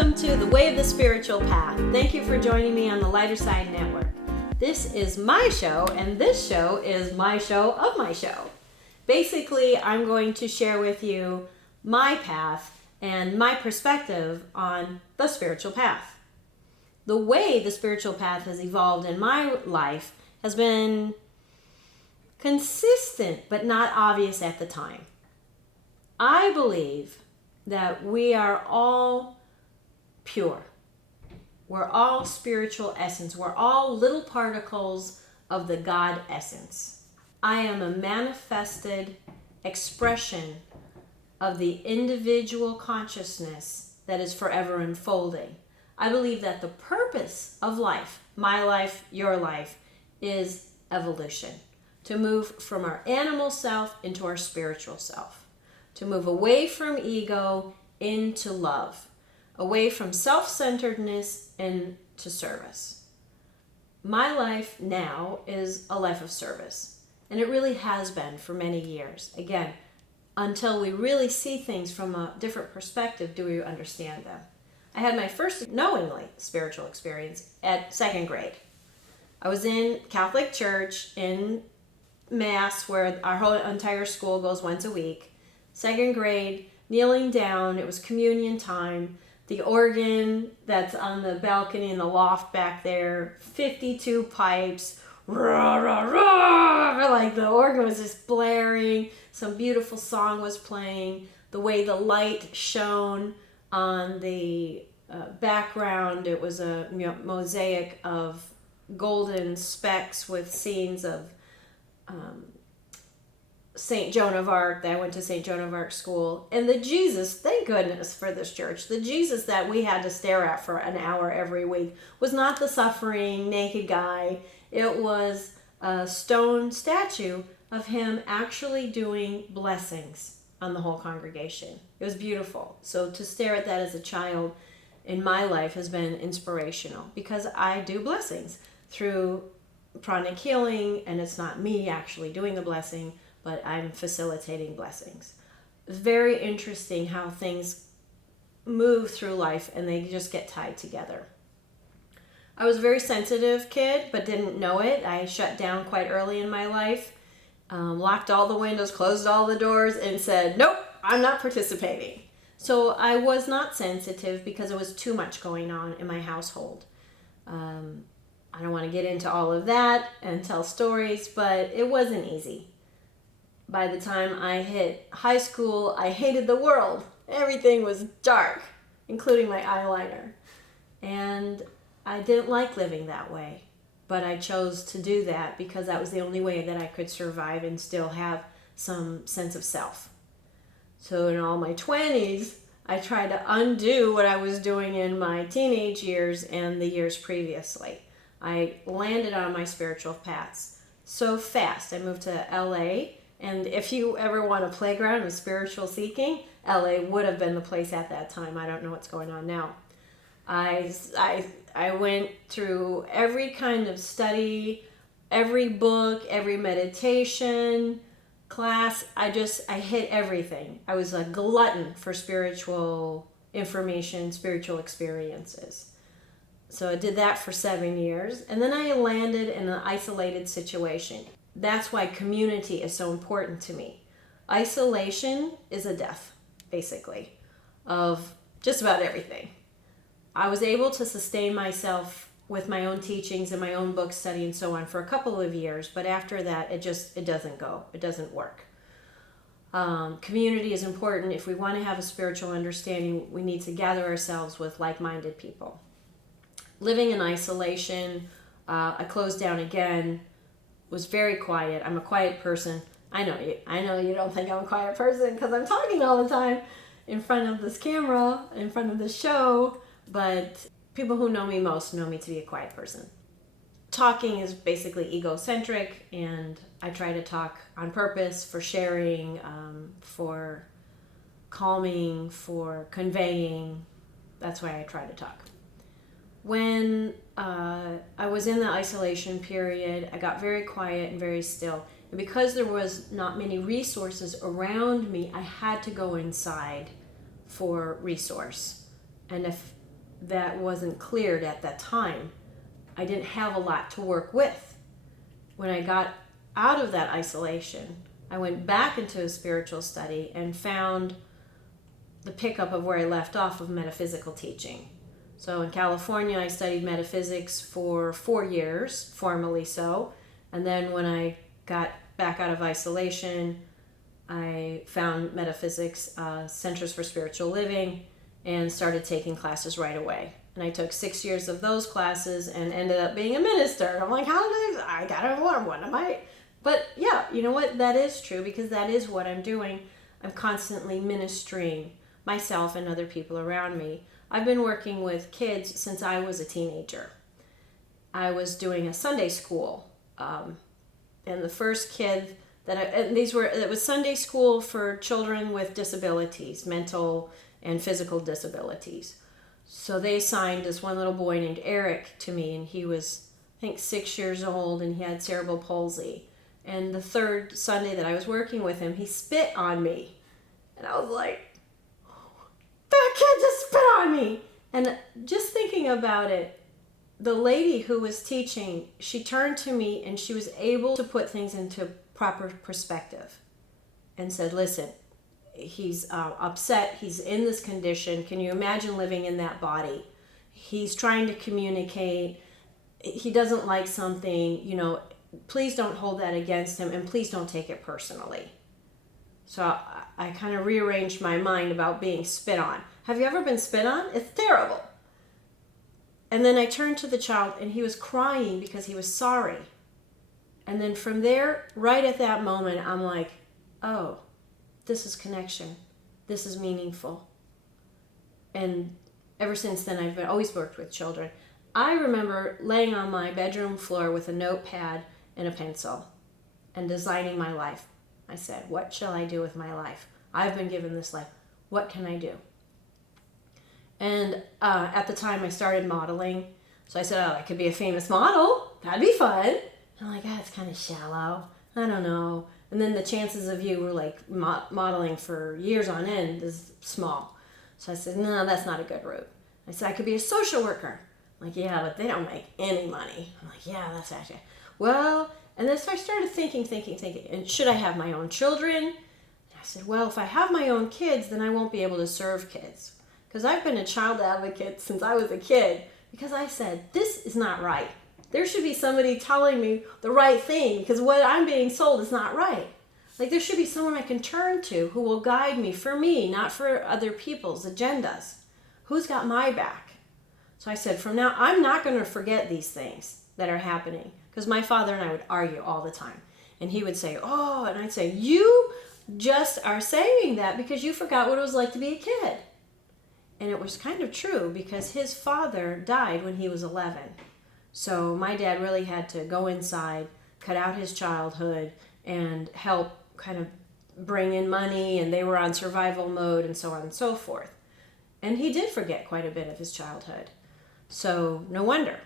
Welcome to The Way of the Spiritual Path. Thank you for joining me on the Lighter Side Network. This is my show, and this show is my show of my show. Basically, I'm going to share with you my path and my perspective on the spiritual path. The way the spiritual path has evolved in my life has been consistent, but not obvious at the time. I believe that we are all pure. We're all spiritual essence. We're all little particles of the God essence. I am a manifested expression of the individual consciousness that is forever unfolding. I believe that the purpose of life, my life, your life, is evolution. To move from our animal self into our spiritual self. To move away from ego into love. Away from self-centeredness into service. My life now is a life of service. And it really has been for many years. Again, until we really see things from a different perspective, do we understand them. I had my first knowingly spiritual experience at second grade. I was in Catholic church in Mass, where our whole entire school goes once a week. Second grade, kneeling down, it was communion time. The organ that's on the balcony in the loft back there, 52 pipes, rah, rah, rah, like the organ was just blaring. Some beautiful song was playing. The way the light shone on the background, it was a mosaic of golden specks with scenes of St. Joan of Arc. I went to St. Joan of Arc school. And the Jesus, thank goodness for this church, the Jesus that we had to stare at for an hour every week was not the suffering, naked guy. It was a stone statue of him actually doing blessings on the whole congregation. It was beautiful. So to stare at that as a child in my life has been inspirational because I do blessings through pranic healing, and it's not me actually doing the blessing, but I'm facilitating blessings. It's very interesting how things move through life and they just get tied together. I was a very sensitive kid, but didn't know it. I shut down quite early in my life, locked all the windows, closed all the doors, and said, nope, I'm not participating. So I was not sensitive because there was too much going on in my household. I don't want to get into all of that and tell stories, but it wasn't easy. By the time I hit high school, I hated the world. Everything was dark, including my eyeliner. And I didn't like living that way. But I chose to do that because that was the only way that I could survive and still have some sense of self. So in all my 20s, I tried to undo what I was doing in my teenage years and the years previously. I landed on my spiritual paths so fast. I moved to LA. And if you ever want a playground of spiritual seeking, LA would have been the place at that time. I don't know what's going on now. I went through every kind of study, every book, every meditation class. I hit everything. I was a glutton for spiritual information, spiritual experiences. So I did that for 7 years. And then I landed in an isolated situation. That's why community is so important to me. Isolation is a death, basically, of just about everything. I was able to sustain myself with my own teachings and my own book study and so on for a couple of years, but after that, it doesn't go. It doesn't work. Community is important. If we want to have a spiritual understanding, we need to gather ourselves with like-minded people. Living in isolation, I closed down again. Was very quiet. I'm a quiet person. I know you don't think I'm a quiet person because I'm talking all the time in front of this camera, in front of this show, but people who know me most know me to be a quiet person. Talking is basically egocentric, and I try to talk on purpose for sharing, for calming, for conveying. That's why I try to talk. When I was in the isolation period, I got very quiet and very still. And because there was not many resources around me, I had to go inside for resource. And if that wasn't cleared at that time. I didn't have a lot to work with. When I got out of that isolation, I went back into a spiritual study and found the pickup of where I left off of metaphysical teaching. So in California, I studied metaphysics for 4 years, formally so. And then when I got back out of isolation, I found metaphysics, Centers for Spiritual Living, and started taking classes right away. And I took 6 years of those classes and ended up being a minister. I'm like, how did I gotta learn, what am I? But yeah, you know what? That is true, because that is what I'm doing. I'm constantly ministering myself and other people around me. I've been working with kids since I was a teenager. I was doing a Sunday school, and the first kid it was Sunday school for children with disabilities, mental and physical disabilities. So they assigned this one little boy named Eric to me, and he was, I think, 6 years old, and he had cerebral palsy. And the third Sunday that I was working with him, he spit on me. And I was like, that kid just spit on me. And just thinking about it, the lady who was teaching, she turned to me and she was able to put things into proper perspective and said, listen, he's upset, he's in this condition. Can you imagine living in that body? He's trying to communicate. He doesn't like something, please don't hold that against him, and please don't take it personally. So I kind of rearranged my mind about being spit on. Have you ever been spit on? It's terrible. And then I turned to the child, and he was crying because he was sorry. And then from there, right at that moment, I'm like, oh, this is connection. This is meaningful. And ever since then, I've always worked with children. I remember laying on my bedroom floor with a notepad and a pencil and designing my life. I said, what shall I do with my life? I've been given this life. What can I do? And at the time, I started modeling. So I said, I could be a famous model. That'd be fun. And I'm like, it's kind of shallow. I don't know. And then the chances of you were like modeling for years on end is small. So I said, no, that's not a good route. I said, I could be a social worker. I'm like, yeah, but they don't make any money. I'm like, yeah, that's actually, well, and then so I started thinking, and should I have my own children? And I said, well, if I have my own kids, then I won't be able to serve kids. Because I've been a child advocate since I was a kid, because I said, this is not right. There should be somebody telling me the right thing, because what I'm being sold is not right. Like, there should be someone I can turn to who will guide me, for me, not for other people's agendas. Who's got my back? So I said, from now, I'm not going to forget these things that are happening. Because my father and I would argue all the time. And he would say, oh, and I'd say, you just are saying that because you forgot what it was like to be a kid. And it was kind of true, because his father died when he was 11. So my dad really had to go inside, cut out his childhood, and help kind of bring in money, and they were on survival mode and so on and so forth. And he did forget quite a bit of his childhood. So no wonder.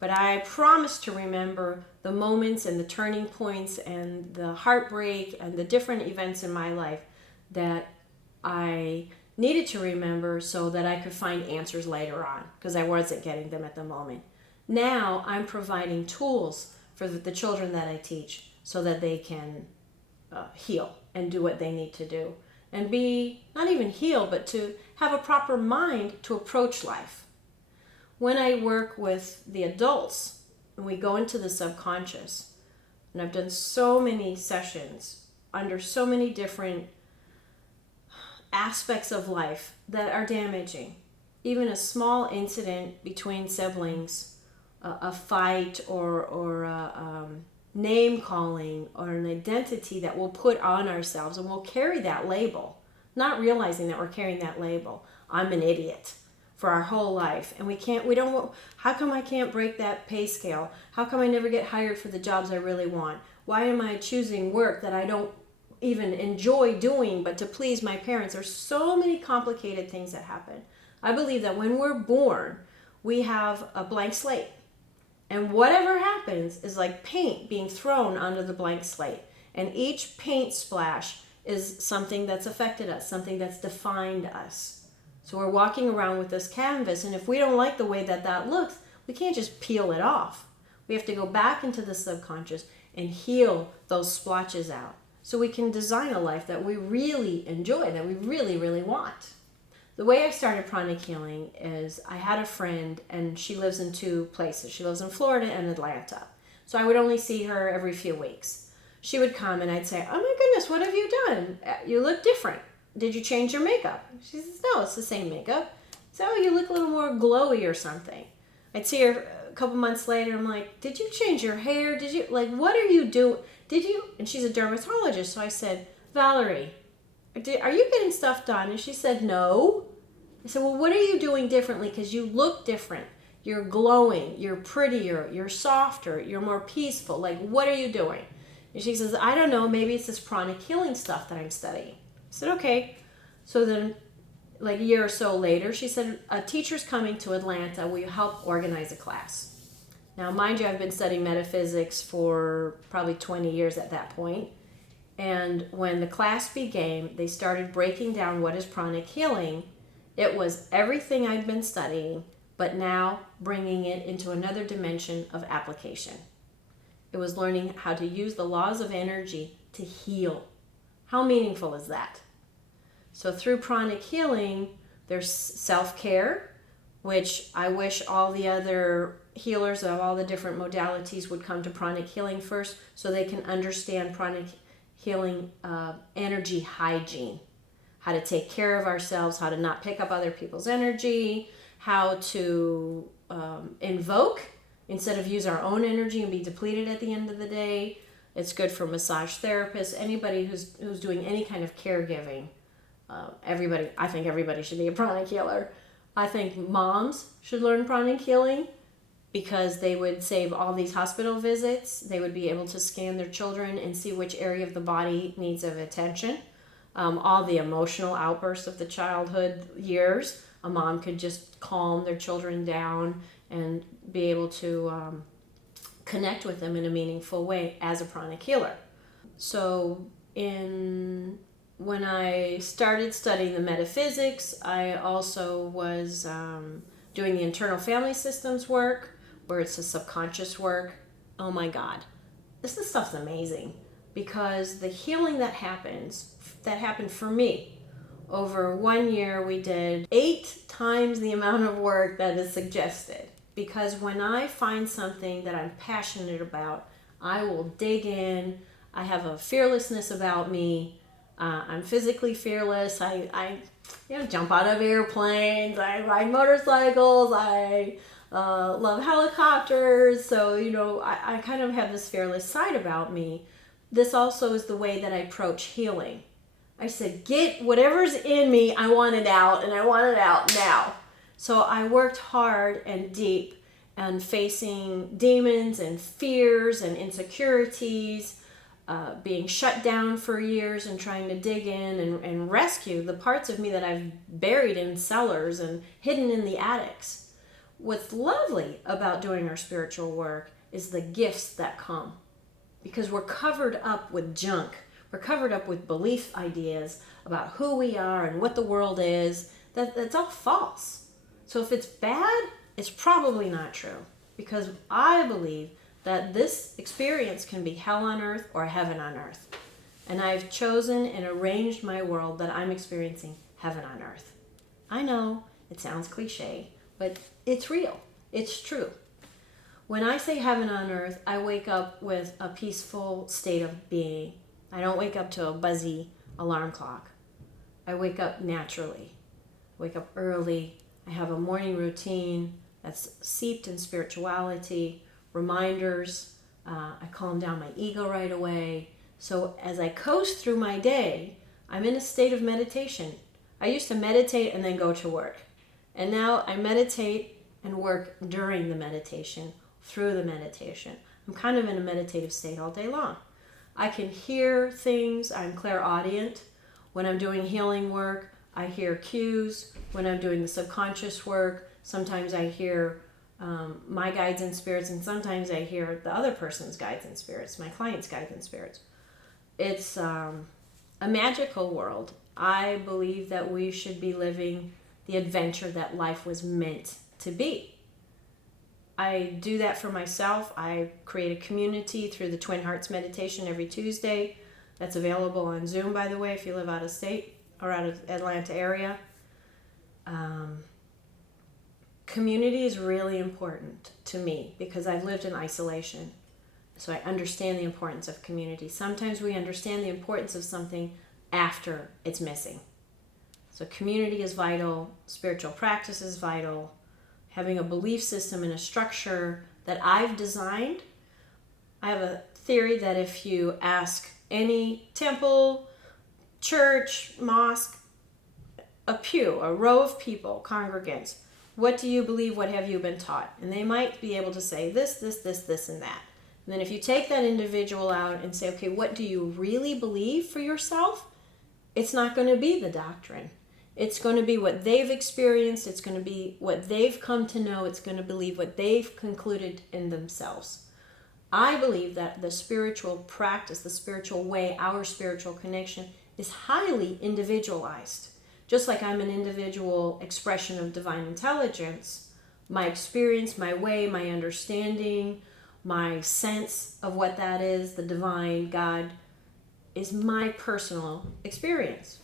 But I promised to remember the moments and the turning points and the heartbreak and the different events in my life that I needed to remember so that I could find answers later on, because I wasn't getting them at the moment. Now I'm providing tools for the children that I teach so that they can heal and do what they need to do. And be, not even heal, but to have a proper mind to approach life. When I work with the adults, and we go into the subconscious, and I've done so many sessions under so many different aspects of life that are damaging. Even a small incident between siblings, a fight or name calling or an identity that we'll put on ourselves, and we'll carry that label, not realizing that we're carrying that label. I'm an idiot for our whole life. And how come I can't break that pay scale? How come I never get hired for the jobs I really want? Why am I choosing work that I don't even enjoy doing, but to please my parents? There's so many complicated things that happen. I believe that when we're born, we have a blank slate. And whatever happens is like paint being thrown onto the blank slate. And each paint splash is something that's affected us, something that's defined us. So we're walking around with this canvas, and if we don't like the way that looks, we can't just peel it off. We have to go back into the subconscious and heal those splotches out so we can design a life that we really enjoy, that we really, really want. The way I started pranic healing is I had a friend, and she lives in two places. She lives in Florida and Atlanta. So I would only see her every few weeks. She would come and I'd say, "Oh my goodness, what have you done? You look different. Did you change your makeup?" She says, "No, it's the same makeup." So, "Oh, you look a little more glowy or something." I'd see her a couple months later. I'm like, "Did you change your hair? Did you, like, what are you doing? Did you?" And she's a dermatologist. So I said, "Valerie, are you getting stuff done?" And she said, "No." I said, "Well, what are you doing differently? Because you look different. You're glowing. You're prettier. You're softer. You're more peaceful. Like, what are you doing?" And she says, "I don't know. Maybe it's this pranic healing stuff that I'm studying." I said, "Okay." So then, like a year or so later, she said, "A teacher's coming to Atlanta. Will you help organize a class?" Now, mind you, I've been studying metaphysics for probably 20 years at that point. And when the class began, they started breaking down what is pranic healing. It was everything I'd been studying, but now bringing it into another dimension of application. It was learning how to use the laws of energy to heal. How meaningful is that? So through pranic healing, there's self-care, which I wish all the other healers of all the different modalities would come to pranic healing first so they can understand pranic healing energy hygiene, how to take care of ourselves, how to not pick up other people's energy, how to invoke instead of use our own energy and be depleted at the end of the day. It's good for massage therapists, anybody who's doing any kind of caregiving. I think everybody should be a pranic healer. I think moms should learn pranic healing because they would save all these hospital visits. They would be able to scan their children and see which area of the body needs of attention. All the emotional outbursts of the childhood years, a mom could just calm their children down and be able to connect with them in a meaningful way as a pranic healer. So when I started studying the metaphysics, I also was doing the internal family systems work, where it's the subconscious work. Oh my God, this stuff's amazing, because the healing that happened for me. Over 1 year, we did 8 times the amount of work that is suggested. Because when I find something that I'm passionate about, I will dig in. I have a fearlessness about me. I'm physically fearless. I jump out of airplanes. I ride motorcycles. I love helicopters. So, I kind of have this fearless side about me. This also is the way that I approach healing. I said, get whatever's in me, I want it out, and I want it out now. So I worked hard and deep and facing demons and fears and insecurities, being shut down for years and trying to dig in and rescue the parts of me that I've buried in cellars and hidden in the attics. What's lovely about doing our spiritual work is the gifts that come, because we're covered up with junk. We're covered up with belief ideas about who we are and what the world is. That's all false. So if it's bad, it's probably not true, because I believe that this experience can be hell on earth or heaven on earth. And I've chosen and arranged my world that I'm experiencing heaven on earth. I know it sounds cliche, but it's real. It's true. When I say heaven on earth, I wake up with a peaceful state of being. I don't wake up to a buzzy alarm clock. I wake up naturally. I wake up early. I have a morning routine that's seeped in spirituality, reminders. I calm down my ego right away. So as I coast through my day, I'm in a state of meditation. I used to meditate and then go to work. And now I meditate and work during the meditation, through the meditation. I'm kind of in a meditative state all day long. I can hear things. I'm clairaudient. When I'm doing healing work, I hear cues. When I'm doing the subconscious work, sometimes I hear my guides and spirits, and sometimes I hear the other person's guides and spirits, my client's guides and spirits. It's a magical world. I believe that we should be living the adventure that life was meant to be. I do that for myself. I create a community through the Twin Hearts meditation every Tuesday. That's available on Zoom, by the way, if you live out of state or out of Atlanta area. Community is really important to me because I've lived in isolation. So I understand the importance of community. Sometimes we understand the importance of something after it's missing. So community is vital, spiritual practice is vital, having a belief system and a structure that I've designed. I have a theory that if you ask any temple, church, mosque, a pew, a row of people, congregants, what do you believe, what have you been taught? And they might be able to say this, and that. And then if you take that individual out and say, okay, what do you really believe for yourself? It's not going to be the doctrine. It's going to be what they've experienced. It's going to be what they've come to know. It's going to believe what they've concluded in themselves. I believe that the spiritual practice, the spiritual way, our spiritual connection is highly individualized. Just like I'm an individual expression of divine intelligence, my experience, my way, my understanding, my sense of what that is, the divine God, is my personal experience.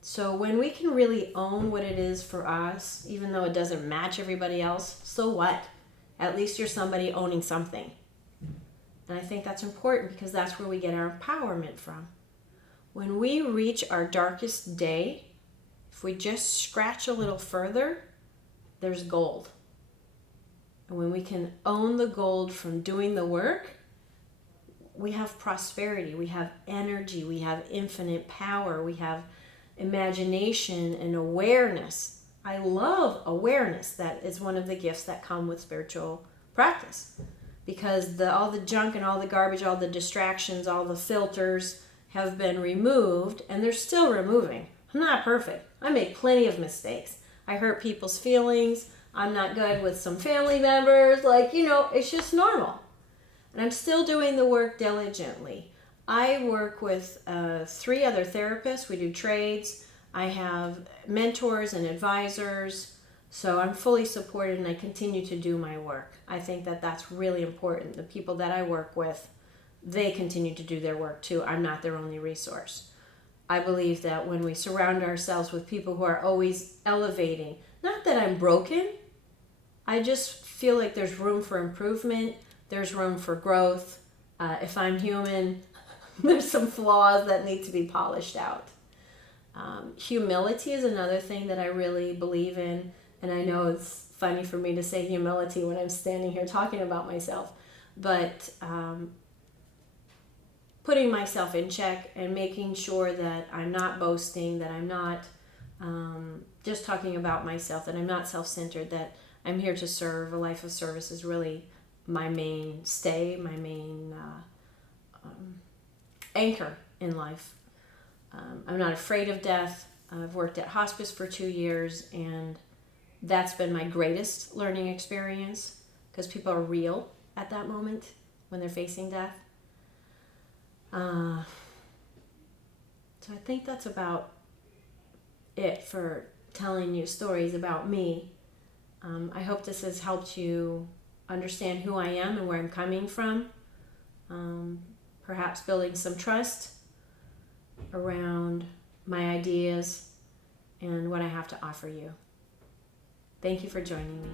So when we can really own what it is for us, even though it doesn't match everybody else, so what? At least you're somebody owning something. And I think that's important because that's where we get our empowerment from. When we reach our darkest day, if we just scratch a little further, there's gold. And when we can own the gold from doing the work, we have prosperity, we have energy, we have infinite power, we have imagination and awareness. I love awareness. That is one of the gifts that come with spiritual practice, because all the junk and all the garbage, all the distractions, all the filters have been removed, and they're still removing. I'm not perfect. I make plenty of mistakes. I hurt people's feelings. I'm not good with some family members. It's just normal. And I'm still doing the work diligently. I work with 3 other therapists. We do trades. I have mentors and advisors. So I'm fully supported and I continue to do my work. I think that that's really important. The people that I work with, they continue to do their work too. I'm not their only resource. I believe that when we surround ourselves with people who are always elevating, not that I'm broken, I just feel like there's room for improvement, there's room for growth. If I'm human, there's some flaws that need to be polished out. Humility is another thing that I really believe in, and I know it's funny for me to say humility when I'm standing here talking about myself, but putting myself in check and making sure that I'm not boasting, that I'm not just talking about myself, that I'm not self-centered, that I'm here to serve. A life of service is really my main stay, my main anchor in life. I'm not afraid of death. I've worked at hospice for 2 years, and that's been my greatest learning experience because people are real at that moment when they're facing death. So I think that's about it for telling you stories about me. I hope this has helped you understand who I am and where I'm coming from. Perhaps building some trust around my ideas and what I have to offer you. Thank you for joining me.